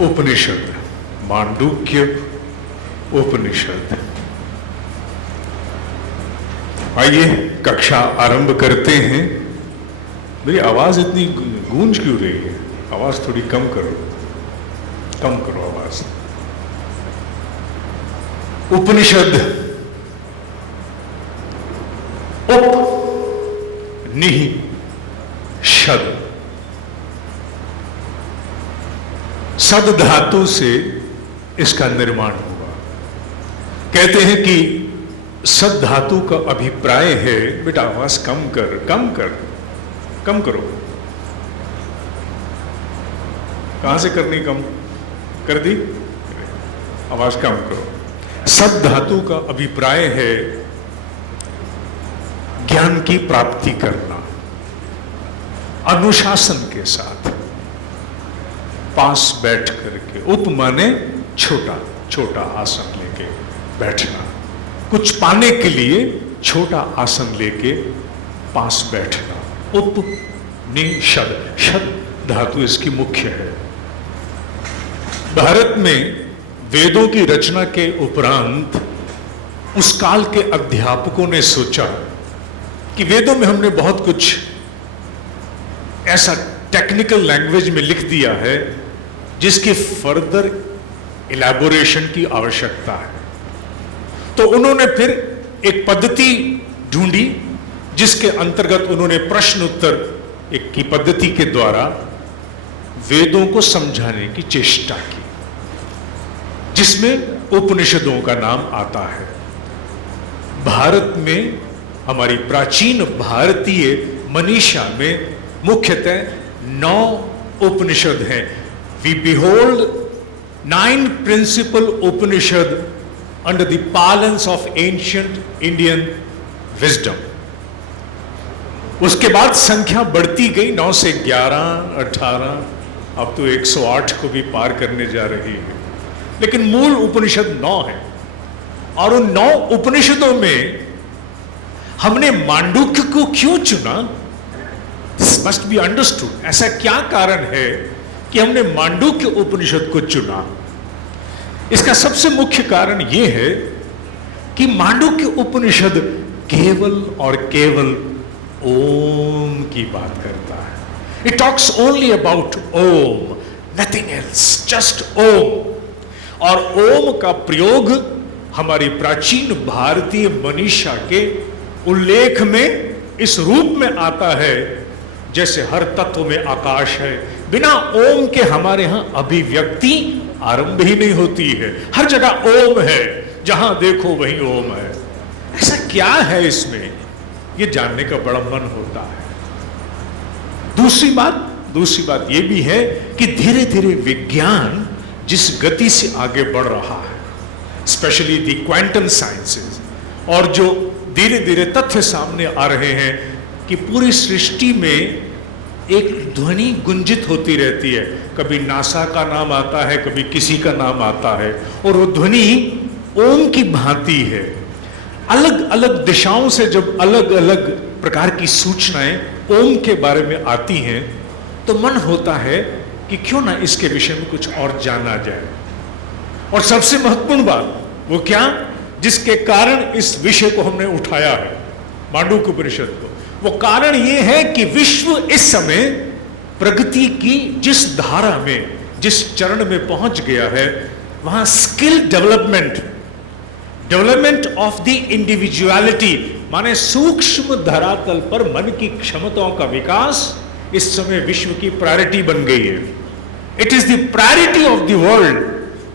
उपनिषद, मांडुक्य उपनिषद। आइए कक्षा आरंभ करते हैं। मेरी आवाज इतनी गूंज क्यों रही है? आवाज थोड़ी कम करो आवाज। उपनिषद, उप निह शद, सद धातु से इसका निर्माण हुआ। कहते हैं कि सद धातु का अभिप्राय है, बेटा आवाज कम करो। कहां से करनी? कम कर दी? आवाज कम करो। सद धातु का अभिप्राय है ज्ञान की प्राप्ति करना, अनुशासन के साथ, पास बैठ करके। उप माने छोटा आसन लेके बैठना, कुछ पाने के लिए छोटा आसन लेके पास बैठना। उप निषद, शद धातु इसकी मुख्य है। भारत में वेदों की रचना के उपरांत उस काल के अध्यापकों ने सोचा कि वेदों में हमने बहुत कुछ ऐसा टेक्निकल लैंग्वेज में लिख दिया है जिसकी फर्दर इलैबोरेशन की आवश्यकता है। तो उन्होंने फिर एक पद्धति ढूंढी जिसके अंतर्गत उन्होंने प्रश्न उत्तर एक की पद्धति के द्वारा वेदों को समझाने की चेष्टा की, जिसमें उपनिषदों का नाम आता है। भारत में, हमारी प्राचीन भारतीय मनीषा में मुख्यतः 9 उपनिषद हैं। We behold 9 principal Upanishad under the parlance of ancient Indian wisdom. उसके बाद संख्या बढ़ती गई, 9 से 11, 18, अब तो 108 को भी पार करने जा रही है। लेकिन मूल उपनिषद 9 है। और उन 9 उपनिषदों में हमने मांडुक्य को क्यों चुना? This must be understood. ऐसा क्या कारण है कि हमने मांडुक्य उपनिषद को चुना? इसका सबसे मुख्य कारण यह है कि मांडुक्य उपनिषद केवल और केवल ओम की बात करता है। It talks only about Om, nothing else, just Om. और ओम का प्रयोग हमारी प्राचीन भारतीय मनीषा के उल्लेख में इस रूप में आता है जैसे हर तत्व में आकाश है। बिना ओम के हमारे यहां अभिव्यक्ति आरंभ ही नहीं होती है। हर जगह ओम है, जहां देखो वहीं ओम है। ऐसा क्या है इसमें, यह जानने का बड़ा मन होता है। दूसरी बात यह भी है कि धीरे धीरे विज्ञान जिस गति से आगे बढ़ रहा है, स्पेशली द क्वांटम साइंसेस, और जो धीरे धीरे तथ्य सामने आ रहे हैं कि पूरी सृष्टि में एक ध्वनि गुंजित होती रहती है। कभी नासा का नाम आता है, कभी किसी का नाम आता है, और वो ध्वनि ओम की भांति है। अलग अलग दिशाओं से जब अलग अलग प्रकार की सूचनाएं ओम के बारे में आती हैं तो मन होता है कि क्यों ना इसके विषय में कुछ और जाना जाए। और सबसे महत्वपूर्ण बात वो क्या, जिसके कारण इस विषय को हमने उठाया है, मांडुक्य उपनिषद को, वो कारण ये है कि विश्व इस समय प्रगति की जिस धारा में, जिस चरण में पहुंच गया है, वहां skill development of the individuality, माने सूक्ष्म धरातल पर मन की क्षमताओं का विकास इस समय विश्व की प्रायोरिटी बन गई है। It is the priority of the world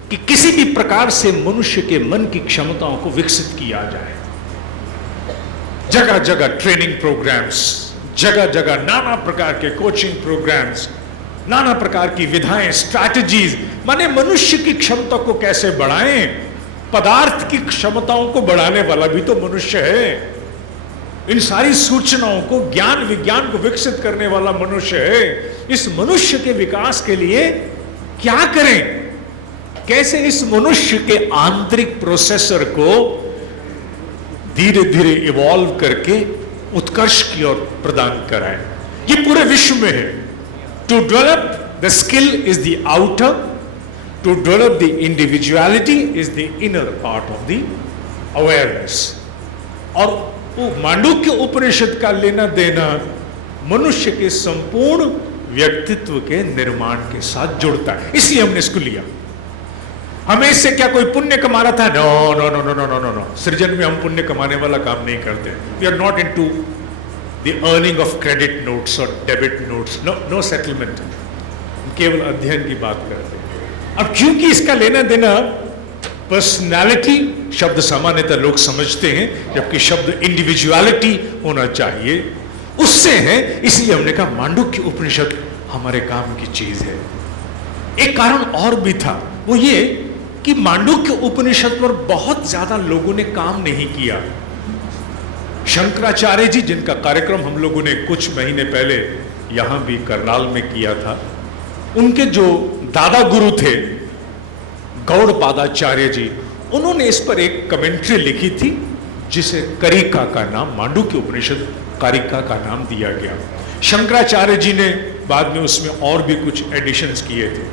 कि किसी भी प्रकार से मनुष्य के मन की क्षमताओं को विकसित किया जाए। जगह जगह ट्रेनिंग प्रोग्राम्स, जगह जगह नाना प्रकार के कोचिंग प्रोग्राम्स, नाना प्रकार की विधाएं, स्ट्रैटेजीज, माने मनुष्य की क्षमता को कैसे बढ़ाएं। पदार्थ की क्षमताओं को बढ़ाने वाला भी तो मनुष्य है। इन सारी सूचनाओं को, ज्ञान विज्ञान को विकसित करने वाला मनुष्य है। इस मनुष्य के विकास के लिए क्या करें, कैसे इस मनुष्य के आंतरिक प्रोसेसर को धीरे धीरे इवॉल्व करके उत्कर्ष की ओर प्रदान कराएं। ये पूरे विश्व में है। To develop the skill is the outer To develop the individuality is the inner part of the awareness. और वो मांडुक्य उपनिषद का लेना देना मनुष्य के संपूर्ण व्यक्तित्व के निर्माण के साथ जुड़ता है, इसलिए हमने इसको लिया। हमें इससे क्या कोई पुण्य कमा रहा था? No no no no no no no no. सृजन में हम पुण्य कमाने वाला काम नहीं करते। We are not into the earning of credit notes और debit notes, no no settlement, केवल अध्ययन की बात करते हैं। अब क्योंकि इसका लेना देना पर्सनैलिटी शब्द सामान्यतः लोग समझते हैं, जबकि शब्द इंडिविजुअलिटी होना चाहिए, उससे है, इसलिए हमने कहा मांडुक्य उपनिषद हमारे काम की चीज है। एक कारण और भी था, वो ये कि मांडुक्य उपनिषद पर बहुत ज्यादा लोगों ने काम नहीं किया। शंकराचार्य जी, जिनका कार्यक्रम हम लोगों ने कुछ महीने पहले यहां भी करनाल में किया था, उनके जो दादा गुरु थे गौड़पादाचार्य जी, उन्होंने इस पर एक कमेंट्री लिखी थी जिसे करिका का नाम, मांडुक्य उपनिषद कारिका का नाम दिया गया। शंकराचार्य जी ने बाद में उसमें और भी कुछ एडिशंस किए थे,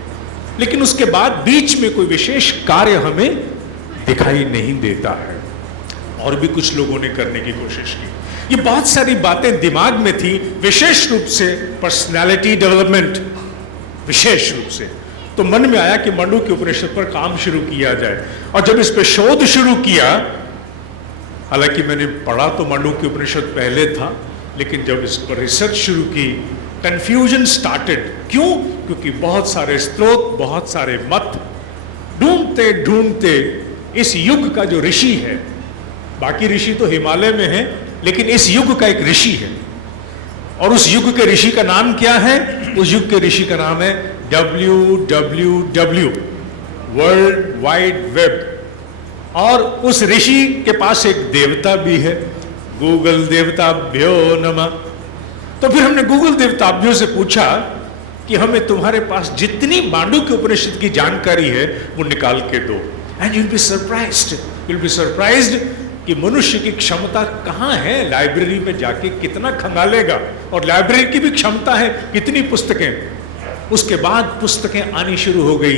लेकिन उसके बाद बीच में कोई विशेष कार्य हमें दिखाई नहीं देता है। और भी कुछ लोगों ने करने की कोशिश की। ये बहुत सारी बातें दिमाग में थी, विशेष रूप से पर्सनालिटी डेवलपमेंट, विशेष रूप से तो मन में आया कि मांडुक्य उपनिषद पर काम शुरू किया जाए। और जब इस पर शोध शुरू किया, हालांकि मैंने पढ़ा तो मांडुक्य उपनिषद पहले था, लेकिन जब इस पर रिसर्च शुरू की, कंफ्यूजन स्टार्टेड। क्यों? क्योंकि बहुत सारे स्रोत, बहुत सारे मत, ढूंढते ढूंढते इस युग का जो ऋषि है, बाकी ऋषि तो हिमालय में है, लेकिन इस युग का एक ऋषि है, और उस युग के ऋषि का नाम क्या है? उस युग के ऋषि का नाम है WWW, वर्ल्ड वाइड वेब। और उस ऋषि के पास एक देवता भी है, गूगल देवताभ्यो नमः। तो फिर हमने गूगल देवताभ्यो से पूछा कि हमें तुम्हारे पास जितनी मांडुक्य उपनिषद की जानकारी है वो निकाल के दो। एंड you'll be surprised कि मनुष्य की क्षमता कहाँ है, लाइब्रेरी में जाके कितना खंगालेगा, और लाइब्रेरी की भी क्षमता है कितनी पुस्तकें। उसके बाद पुस्तकें आनी शुरू हो गई,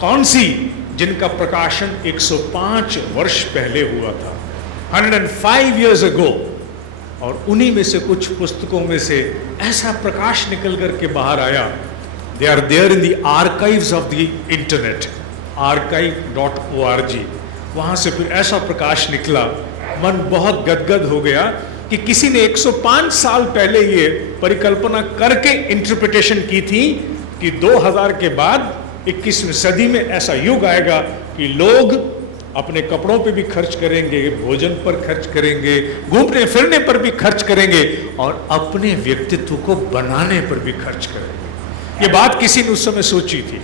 कौन सी? जिनका प्रकाशन 105 वर्ष पहले हुआ था, 105 years ago। और उन्हीं में से कुछ पुस्तकों में से ऐसा प्रकाश निकल करके बाहर आया, they are there in the archives of the internet, archive.org। वहां से फिर ऐसा प्रकाश निकला, मन बहुत गदगद हो गया कि किसी ने 105 साल पहले ये परिकल्पना करके इंटरप्रिटेशन की थी कि 2000 के बाद 21वीं सदी में ऐसा युग आएगा कि लोग अपने कपड़ों पे भी खर्च करेंगे, भोजन पर खर्च करेंगे, घूमने फिरने पर भी खर्च करेंगे, और अपने व्यक्तित्व को बनाने पर भी खर्च करेंगे। ये बात किसी ने उस समय सोची थी।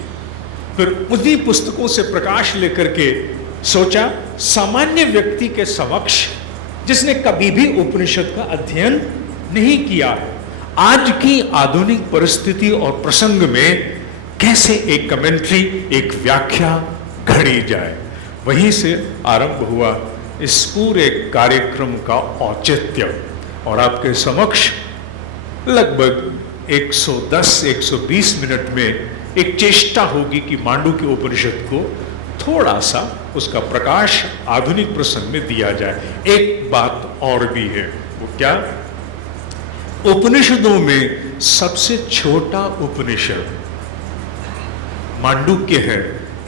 फिर उन्हीं पुस्तकों से प्रकाश लेकर के सोचा, सामान्य व्यक्ति के समक्ष, जिसने कभी भी उपनिषद का अध्ययन नहीं किया है, आज की आधुनिक परिस्थिति और प्रसंग में कैसे एक कमेंट्री, एक व्याख्या घड़ी जाए। वहीं से आरंभ हुआ इस पूरे कार्यक्रम का औचित्य। और आपके समक्ष लगभग 110-120 मिनट में एक चेष्टा होगी कि मांडुक्य उपनिषद को थोड़ा सा उसका प्रकाश आधुनिक प्रसंग में दिया जाए। एक बात और भी है, वो क्या? उपनिषदों में सबसे छोटा उपनिषद मांडुक्य है।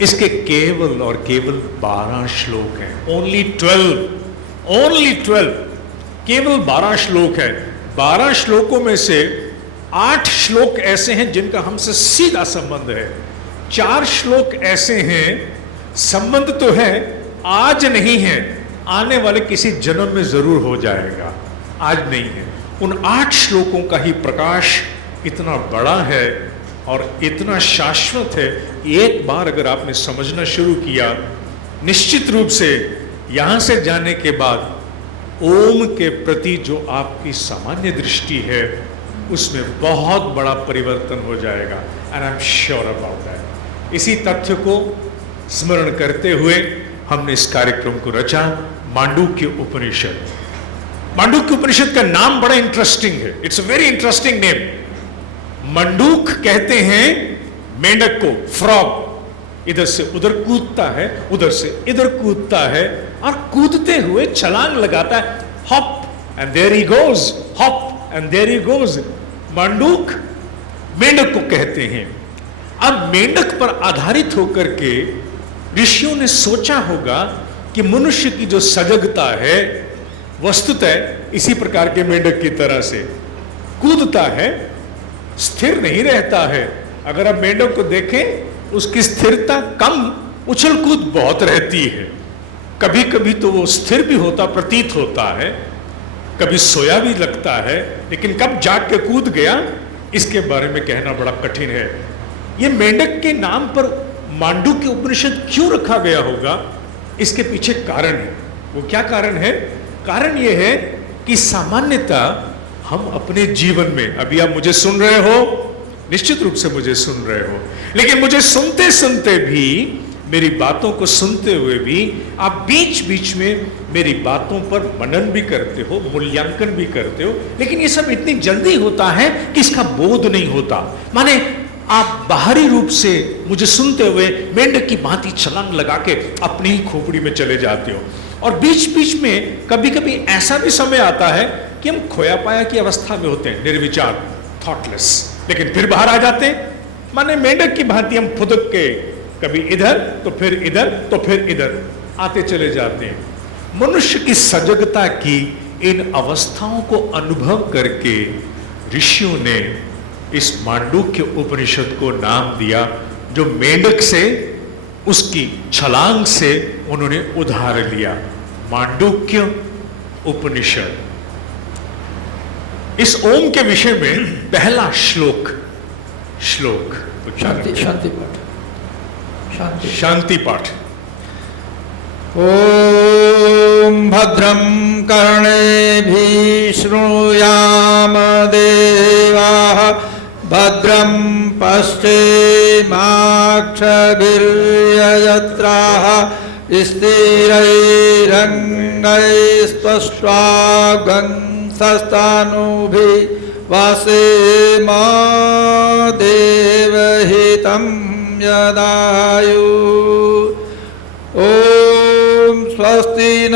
इसके केवल और केवल 12 श्लोक हैं, ओनली 12, केवल 12 श्लोक है। 12 श्लोकों में से 8 श्लोक ऐसे हैं जिनका हमसे सीधा संबंध है, 4 श्लोक ऐसे हैं संबंध तो है, आज नहीं है, आने वाले किसी जन्म में जरूर हो जाएगा, आज नहीं है। उन 8 श्लोकों का ही प्रकाश इतना बड़ा है और इतना शाश्वत है। एक बार अगर आपने समझना शुरू किया, निश्चित रूप से यहां से जाने के बाद ओम के प्रति जो आपकी सामान्य दृष्टि है उसमें बहुत बड़ा परिवर्तन हो जाएगा। And I am sure about that. इसी तथ्य को स्मरण करते हुए हमने इस कार्यक्रम को रचा, मांडुक्य उपनिषद। मांडुक्य उपनिषद का नाम बड़ा इंटरेस्टिंग है, it's a very interesting name. मंडूक कहते हैं मेंढक को, फ्रॉग, इधर से उधर कूदता है, उधर से इधर कूदता है, और कूदते हुए छलांग लगाता है, hop and there he goes, hop and there he goes. मांडूक मेंढक को कहते हैं। अब मेंढक पर आधारित होकर के ऋषियों ने सोचा होगा कि मनुष्य की जो सजगता है वस्तुतः इसी प्रकार के मेंढक की तरह से कूदता है, स्थिर नहीं रहता है। अगर आप मेंढक को देखें, उसकी स्थिरता कम, उछल कूद बहुत रहती है। कभी कभी तो वो स्थिर भी होता प्रतीत होता है, कभी सोया भी लगता है, लेकिन कब जाग के कूद गया इसके बारे में कहना बड़ा कठिन है। ये मेंढक के नाम पर मांडूक्य उपनिषद क्यों रखा गया होगा, इसके पीछे कारण है। वो क्या कारण है? कारण ये है कि सामान्यतः हम अपने जीवन में, अभी आप मुझे सुन रहे हो, निश्चित रूप से मुझे सुन रहे हो, लेकिन मुझे सुनते सुनते भी, मेरी बातों को सुनते हुए भी आप बीच बीच में मेरी बातों पर मनन भी करते हो, मूल्यांकन भी करते हो, लेकिन ये सब इतनी जल्दी होता है कि इसका बोध नहीं होता। माने आप बाहरी रूप से मुझे सुनते हुए मेंढक की भांति छलांग लगा के अपनी ही खोपड़ी में चले जाते हो, और बीच बीच में कभी कभी ऐसा भी समय आता है कि हम खोया पाया की अवस्था में होते हैं, निर्विचार, थॉटलेस, लेकिन फिर बाहर आ जाते हैं। माने मेंढक की भांति हम फुदक के कभी इधर तो फिर इधर तो फिर इधर आते चले जाते हैं। मनुष्य की सजगता की इन अवस्थाओं को अनुभव करके ऋषियों ने इस मांडूक्य उपनिषद को नाम दिया, जो मेंढक से, उसकी छलांग से उन्होंने उधार लिया, मांडूक्य उपनिषद। इस ओम के विषय में पहला श्लोक शांति पाठ। ओम भद्रं कर्णेभिः शृणुयाम देवाः, भद्रं पश्येमाक्षभिर्यजत्राः, स्थिरैरङ्गैस्त्वष्ट्वागंसस्तानुभिः वासेम देवहितं यदायुः। ओम स्वस्ति न